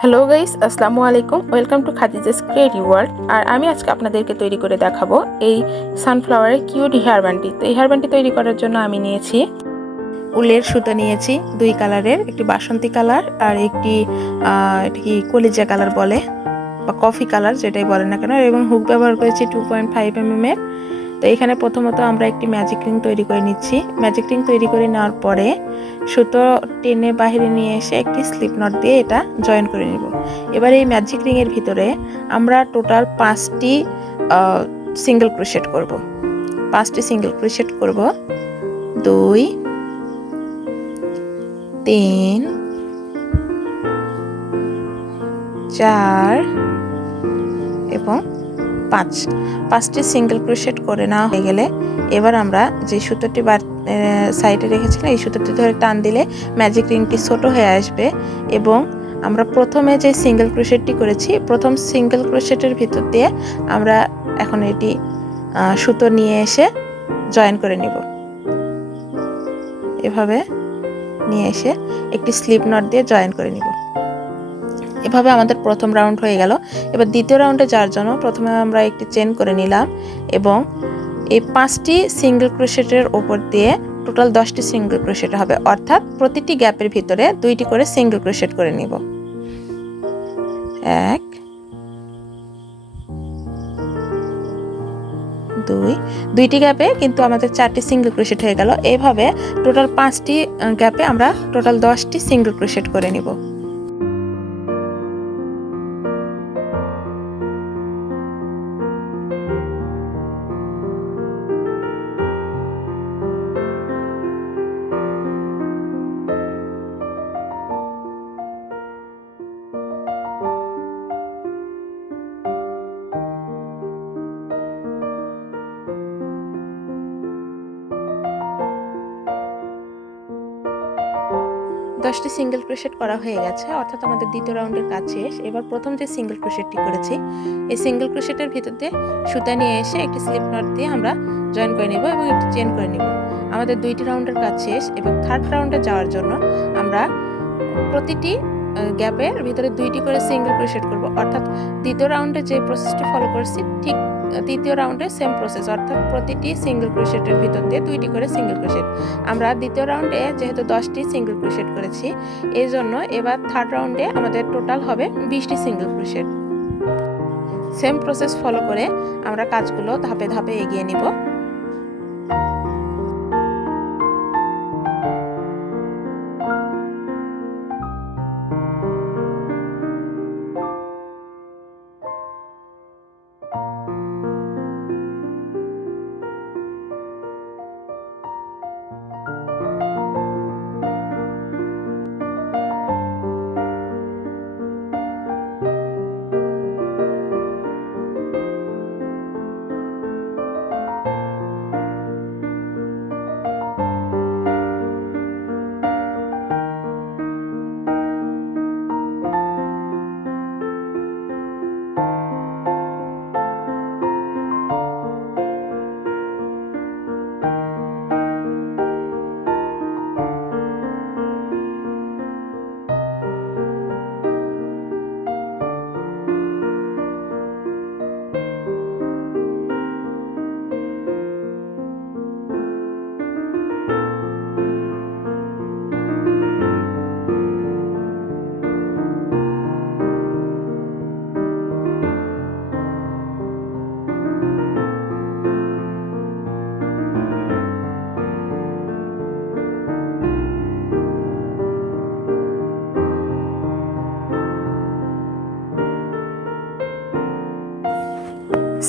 Hello guys, আসসালামু আলাইকুম। Welcome to Khadija's creative world. আর আমি আজকে আপনাদেরকে তৈরি করে দেখাবো এই সানফ্লাওয়ারের কিউট হেয়ার ব্যান্ডটি। তো এই হেয়ার ব্যান্ডটি তৈরি করার জন্য আমি নিয়েছি উলের সুতা, নিয়েছি দুই কালারের, একটি বাসন্তী কালার আর একটি এটা কি কলিজা কালার বলে বা কফি কালার, যেটাই বলেন না কেন, এবং হুক ব্যবহার করেছি 2.5 mm এর। তো এখানে প্রথমত আমরা একটি ম্যাজিক রিং তৈরি করে নিচ্ছি। ম্যাজিক রিং তৈরি করে নেওয়ার পরে সুতো টেনে বাইরে নিয়ে এসে একটি স্লিপ নট দিয়ে এটা জয়েন করে নিব। এবার এই ম্যাজিক রিং এর ভিতরে আমরা টোটাল 5টি সিঙ্গেল ক্রোশেট করব। 5টি সিঙ্গেল ক্রোশেট করব। 2 3 4 এবং 5টি সিঙ্গেল ক্রোশেট করে নেওয়া হয়ে গেলে এবার আমরা যে সুতোটি সাইডে রেখেছিলাম এই সুতোটি ধরে টান দিলে ম্যাজিক রিংটি ছোট হয়ে আসবে এবং আমরা প্রথমে যে সিঙ্গেল ক্রোশেটটি করেছি প্রথম সিঙ্গেল ক্রোশেটের ভিতর দিয়ে আমরা এখন এটি সুতো নিয়ে এসে জয়েন করে নিব। এভাবে নিয়ে এসে একটি স্লিপ নট দিয়ে জয়েন করে নিব। এভাবে আমাদের প্রথম রাউন্ড হয়ে গেল। এবার দ্বিতীয় রাউন্ডে যাওয়ার জন্য প্রথমে আমরা একটি চেন করে নিলাম এবং এই 5টি সিঙ্গেল ক্রোশেটের উপর দিয়ে টোটাল 10টি সিঙ্গেল ক্রোশেট হবে, অর্থাৎ প্রতিটি গ্যাপের ভিতরে 2টি করে সিঙ্গেল ক্রোশেট করে নিব। 1 2 2টি গ্যাপে কিন্তু আমাদের 4টি সিঙ্গেল ক্রোশেট হয়ে গেল। এইভাবে টোটাল 5টি গ্যাপে আমরা টোটাল 10টি সিঙ্গেল ক্রোশেট করে নিব। দশটি সিঙ্গেল ক্রোশেট করা হয়ে গেছে, অর্থাৎ আমাদের দ্বিতীয় রাউন্ডের কাজ শেষ। এবার প্রথম যে সিঙ্গেল ক্রোশেটটি করেছি এই সিঙ্গেল ক্রোশেটের ভিতর দিয়ে সুতা নিয়ে এসে একটি স্লিপ নট দিয়ে আমরা জয়েন করে নিব এবং একটি চেন করে নিব। আমাদের 2টি রাউন্ডের কাজ শেষ এবং থার্ড রাউন্ডে যাওয়ার জন্য আমরা প্রতিটি গ্যাপের ভিতরে 2টি করে সিঙ্গেল ক্রোশেট করব, অর্থাৎ দ্বিতীয় রাউন্ডে যে প্রসেসটি ফলো করেছি ঠিক তৃতীয় রাউন্ডে সেম প্রসেস, অর্থাৎ প্রতিটি সিঙ্গেল ক্রোশেটের ভিতর দিয়ে 2টি করে সিঙ্গেল ক্রোশেট। আমরা দ্বিতীয় রাউন্ডে যেহেতু 10টি সিঙ্গেল ক্রোশেট করেছি এই জন্য এবার থার্ড রাউন্ডে আমাদের টোটাল হবে 20টি single crochet. Same process follow করে আমরা কাজগুলো ধাপে ধাপে এগিয়ে নিব।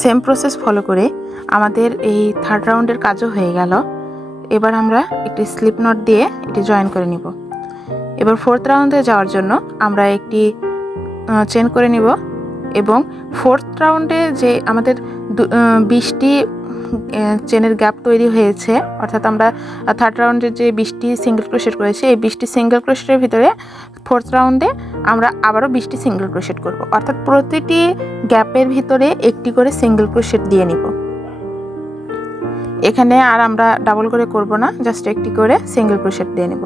সেম প্রসেস ফলো করে আমাদের এই থার্ড রাউন্ডের কাজও হয়ে গেল। এবার আমরা একটি স্লিপ নট দিয়ে এটি জয়েন করে নিব। এবার ফোর্থ রাউন্ডে যাওয়ার জন্য আমরা একটি চেন করে নিব এবং ফোর্থ রাউন্ডে যে আমাদের 20টি চেনের গ্যাপ তৈরি হয়েছে, অর্থাৎ আমরা থার্ড রাউন্ডে যে 20টি সিঙ্গেল ক্রোশেট করেছি এই 20টি সিঙ্গেল ক্রোশেটের ভিতরে ফোর্থ রাউন্ডে আমরা আবারও 20টি সিঙ্গেল ক্রোশেট করব, অর্থাৎ প্রতিটি গ্যাপের ভিতরে একটি করে সিঙ্গেল ক্রোশেট দিয়ে নিব। এখানে আর আমরা ডাবল করে করব না, জাস্ট একটি করে সিঙ্গেল ক্রোশেট দিয়ে নেব।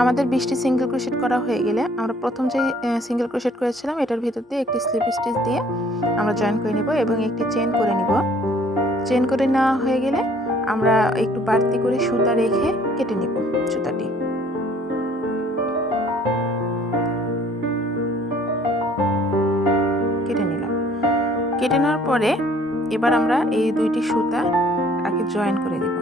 আমাদের 20টি সিঙ্গেল ক্রোশেট করা হয়ে গেলে আমরা প্রথম যে সিঙ্গেল ক্রোশেট করেছিলাম এটার ভিতর দিয়ে একটি স্লিপ স্টিচ দিয়ে আমরা জয়েন করে নিব এবং একটি চেন করে নিব। চেন করে নেওয়া হয়ে গেলে আমরা একটু বাড়তি করে সুতা রেখে কেটে নিব সুতাটি। কেটে নিলাম। কেটে নেওয়ার পরে এবার আমরা এই দুইটি সুতা আগে জয়েন করে দিব।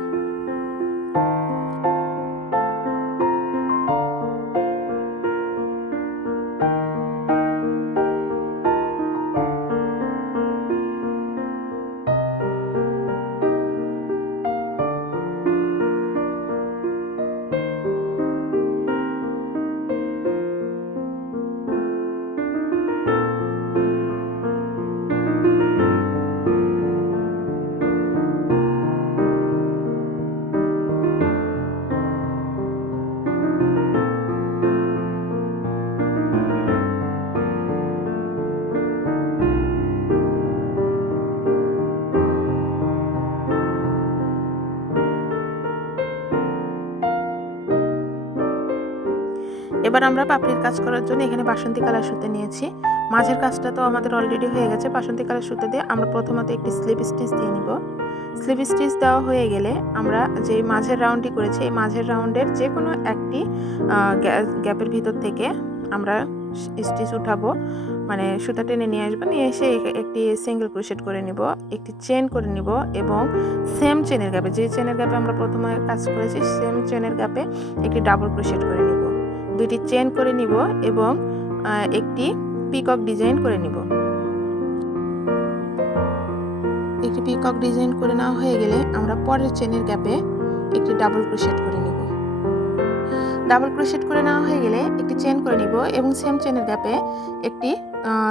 এবার আমরা পাপড়ির কাজ করার জন্য এখানে বাসন্তী কালার সুতা নিয়েছি। মাঝের কাজটা তো আমাদের অলরেডি হয়ে গেছে। বাসন্তী কালার সুতা দিয়ে আমরা প্রথমত একটি স্লিপ স্টিচ দিয়ে নিব। স্লিপ স্টিচ দেওয়া হয়ে গেলে আমরা যে মাঝের রাউন্ডটি করেছি এই মাঝের রাউন্ডের যে কোনো একটি গ্যাপের ভিতর থেকে আমরা স্টিচ উঠাবো, মানে সুতা টেনে নিয়ে আসবো, নিয়ে এসে একটি সিঙ্গেল ক্রোশেট করে নিব, একটি চেন করে নিব এবং সেম চেনের গ্যাপে, যে চেনের গ্যাপে আমরা প্রথমে কাজ করেছি সেম চেনের গ্যাপে একটি ডাবল ক্রোশেট করে নিব, দুইটি চেন করে নিব এবং একটি পিকক ডিজাইন করে নিব। একটি পিকক ডিজাইন করে নেওয়া হয়ে গেলে আমরা পরের চেনের গ্যাপে একটি ডাবল ক্রোশেট করে নিব। ডাবল ক্রোশেট করে নেওয়া হয়ে গেলে একটি চেন করে নিব এবং সেম চেনের গ্যাপে একটি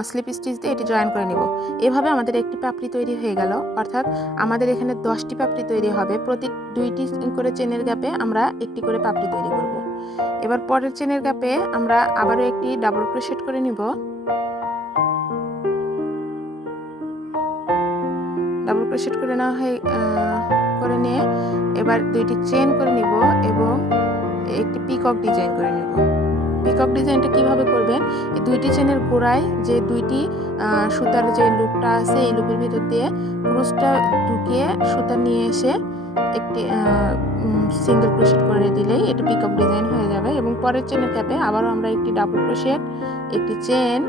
স্লিপ স্টিচ দিয়ে এটি জয়েন করে নিব। এভাবে আমাদের একটি পাপড়ি তৈরি হয়ে গেল, অর্থাৎ আমাদের এখানে 10টি পাপড়ি তৈরি হবে। প্রতি 2টি করে চেনের গ্যাপে আমরা একটি করে পাপড়ি তৈরি করব। এবার পরের চেনের গ্যাপে আমরা আবারও একটি ডাবল ক্রোশেট করে নিব। ডাবল ক্রোশেট করে নেওয়া করে নিয়ে এবার দুইটি চেন করে নিব এবং একটি পিকক ডিজাইন করে নিব। পিকক ডিজাইনটা কিভাবে করবেন, এই দুইটি চেনের গোড়ায় যে দুইটি সুতার যে লুপটা আছে এই লুপের ভিতর দিয়ে ক্রুশটা ঢুকিয়ে সুতা নিয়ে এসে একটি সিঙ্গেল ক্রোশেট করে দিলেই এটা পিকক ডিজাইন হয়ে যাবে। এবং পরের চেনের গ্যাপে আবারও আমরা একটি ডাবল ক্রোশেট, একটি চেন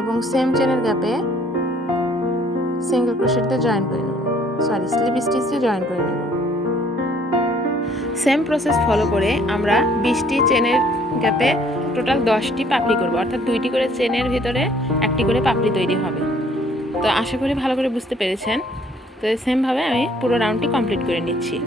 এবং সেম চেনের গ্যাপে সিঙ্গেল ক্রোশেট দিয়ে জয়েন করে নেব, স্লিপ স্টিচ দিয়ে জয়েন করে নেব। সেম প্রসেস ফলো করে আমরা 20টি চেনের গ্যাপে টোটাল 10টি পাপড়ি করব, অর্থাৎ 2টি করে চেনের ভিতরে একটি করে পাপড়ি তৈরি হবে। তো আশা করি ভালো করে বুঝতে পেরেছেন। তো সেমভাবে আমি পুরো রাউন্ডটি কমপ্লিট করে নিচ্ছি।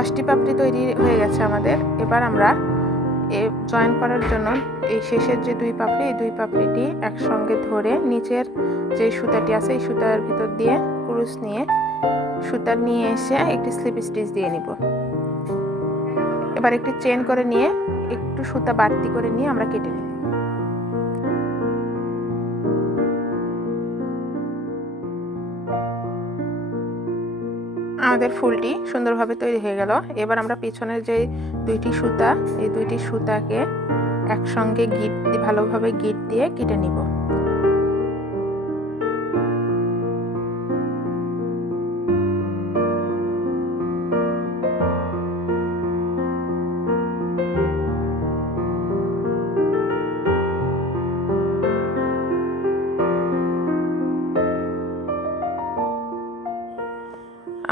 10টি পাপড়ি তৈরি হয়ে গেছে আমাদের। এবার আমরা জয়েন করার জন্য এই শেষের যে 2 পাপড়ি, এই 2 পাপড়িটি একসঙ্গে ধরে নিচের যে সুতাটি আছে এই সুতার ভিতর দিয়ে কুরুশ নিয়ে সুতা নিয়ে এসে একটি স্লিপ স্টিচ দিয়ে নিব। এবার একটি চেন করে নিয়ে একটু সুতা বাড়তি করে নিয়ে আমরা কেটে নিব। আমাদের ফুলটি সুন্দরভাবে তৈরি হয়ে গেল। এবার আমরা পিছনের যে 2টি সুতা, এই 2টি সুতাকে একসঙ্গে ভালোভাবে গিট দিয়ে কেটে নিব।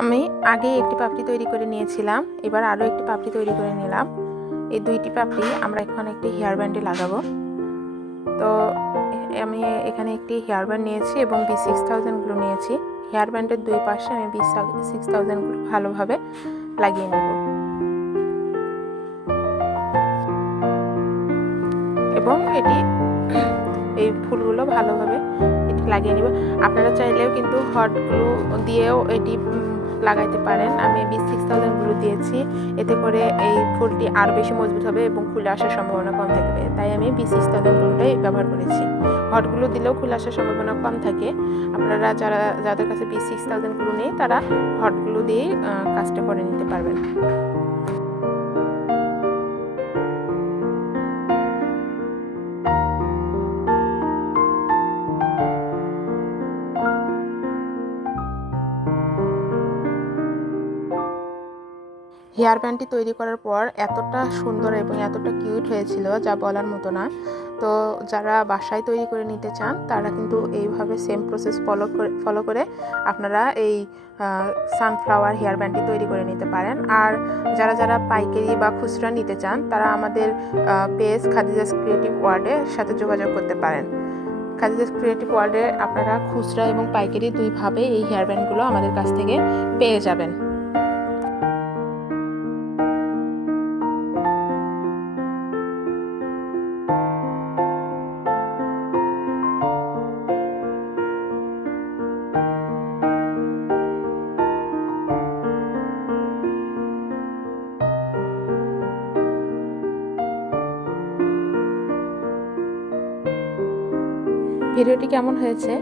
আমি আগে একটি পাপড়ি তৈরি করে নিয়েছিলাম, এবার আরও একটি পাপড়ি তৈরি করে নিলাম। এই 2টি পাপড়ি আমরা এখন একটি হেয়ার ব্যান্ডে লাগাবো। তো আমি এখানে একটি হেয়ার ব্যান্ড নিয়েছি এবং B6000 গ্লু নিয়েছি। হেয়ার ব্যান্ডের 2 পাশে আমি B6000 গ্লু ভালোভাবে লাগিয়ে নেব এবং এই ফুলগুলো ভালোভাবে লাগিয়ে নিব। আপনারা চাইলেও কিন্তু হট গ্লু দিয়েও এটি লাগাইতে পারেন। আমি B6000 গ্লু দিয়েছি, এতে করে এই ফুলটি আরও বেশি মজবুত হবে এবং খুলে আসার সম্ভাবনা কম থাকবে, তাই আমি B6000 গ্লুটাই ব্যবহার করেছি। হট গ্লু দিলেও খুলে আসার সম্ভাবনা কম থাকে। আপনারা যাদের কাছে B6000 গ্লু নেই তারা হট গ্লু দিয়েই কাজটা করে নিতে পারবেন। হেয়ার ব্যান্ডটি তৈরি করার পর এতটা সুন্দর এবং এতটা কিউট হয়েছিল যা বলার মতো না। তো যারা বাসায় তৈরি করে নিতে চান তারা কিন্তু এইভাবে সেম প্রসেস ফলো করে আপনারা এই সানফ্লাওয়ার হেয়ার ব্যান্ডটি তৈরি করে নিতে পারেন। আর যারা পাইকারি বা খুচরা নিতে চান তারা আমাদের পেজ খাদিজাস ক্রিয়েটিভ ওয়ার্ল্ডের সাথে যোগাযোগ করতে পারেন। খাদিজাস ক্রিয়েটিভ ওয়ার্ল্ডে আপনারা খুচরা এবং পাইকারি দুইভাবে এই হেয়ার ব্যান্ডগুলো আমাদের কাছ থেকে পেয়ে যাবেন। ভিডিওটি কেমন হয়েছে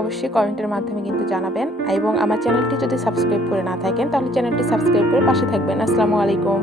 অবশ্যই কমেন্টের মাধ্যমে কিন্তু জানাবেন, এবং আমার চ্যানেলটি যদি সাবস্ক্রাইব করে না থাকেন তাহলে চ্যানেলটি সাবস্ক্রাইব করে পাশে থাকবেন। আসসালামু আলাইকুম।